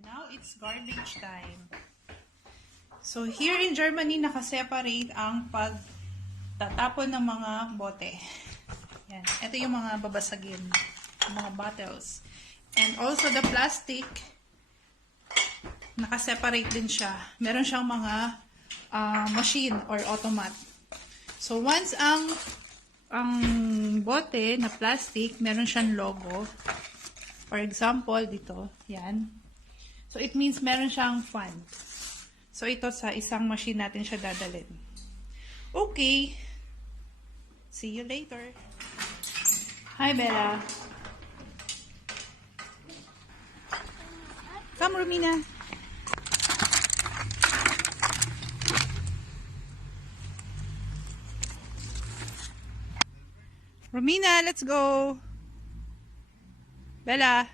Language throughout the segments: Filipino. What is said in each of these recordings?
And now it's garbage time. So here in Germany, nakaseparate ang pagtatapon ng mga bote. Yan. Ito yung mga babasagin, mga bottles. And also the plastic, nakaseparate din siya. Meron siyang mga machine or automat. So once ang bote na plastic, meron siyang logo. For example, dito, yan. So it means meron siyang fund. So ito sa isang machine natin siya dadalhin. Okay. See you later. Hi, Bella. Come, Romina. Romina, let's go. Bella.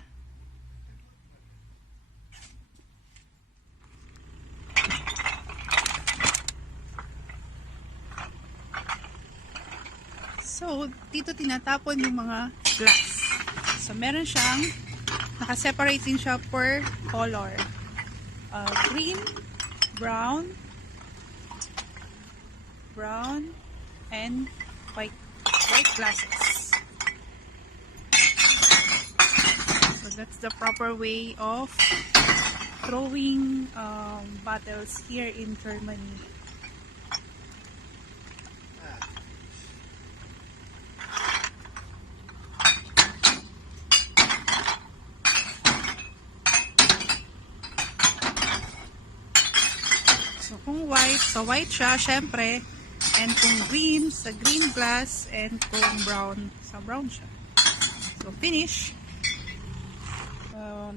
So, dito tinatapon yung mga glass. So, meron siyang nakaseparate din siya per color. Green, brown, and white glasses. So, that's the proper way of throwing bottles here in Germany. So, kung white, so white siya, syempre. And kung green, sa green glass. And kung brown, sa brown siya. So, finish.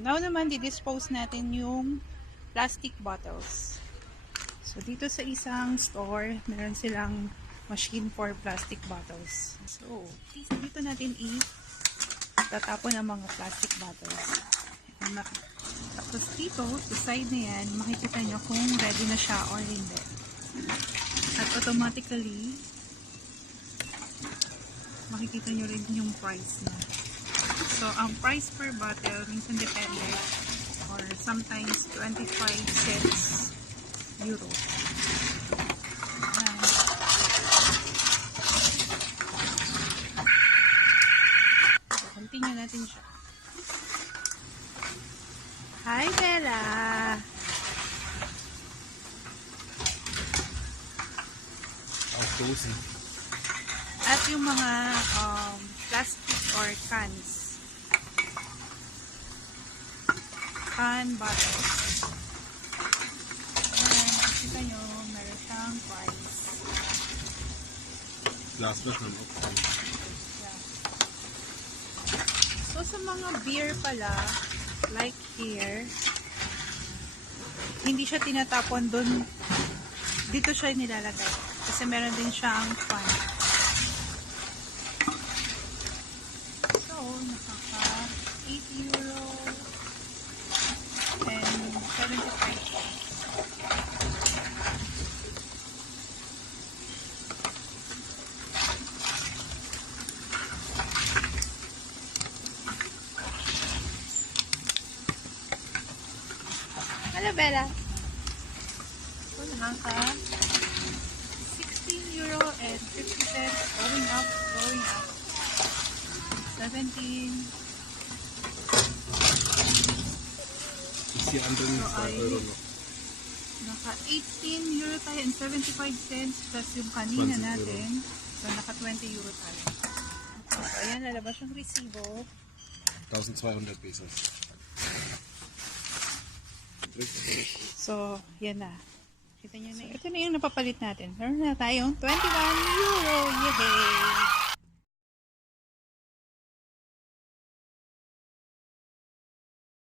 Now naman, di-dispose natin yung plastic bottles. So, dito sa isang store, meron silang machine for plastic bottles. So, dito natin tatapon ang mga plastic bottles. Tapos dito, sa side na yan, makikita nyo kung ready na siya or hindi. At automatically, makikita nyo rin yung price na. So, ang price per bottle, minsan depende, or sometimes 25 cents euro. Ayan. So, continue natin siya. Hi, Bella! At yung mga plastic or cans. Can bottles. Ayan, kita nyo, meron siyang price. Glasflaschen haben auch. Yeah. So, sa mga beer pala, like here, hindi siya tinatapon dun. Dito siya nilalagay. Kasi meron din siyang fun. So, nakaka 8 euro and 75 cents. Hello, Bella. So, nakaka 16 euro and 50 cents, going up. 17. Ist die anderen So, 2 Euro noch. Naka 18 euro tayo and 75 cents plus yung kanina 20 natin. So, naka 20 euro tayo. So, ayan, lalabas yung resibo. 1200 pesos. So, yan na. Kita nyo na. So, ito na yung napapalit natin. Meron na tayong 21 euro. Yay!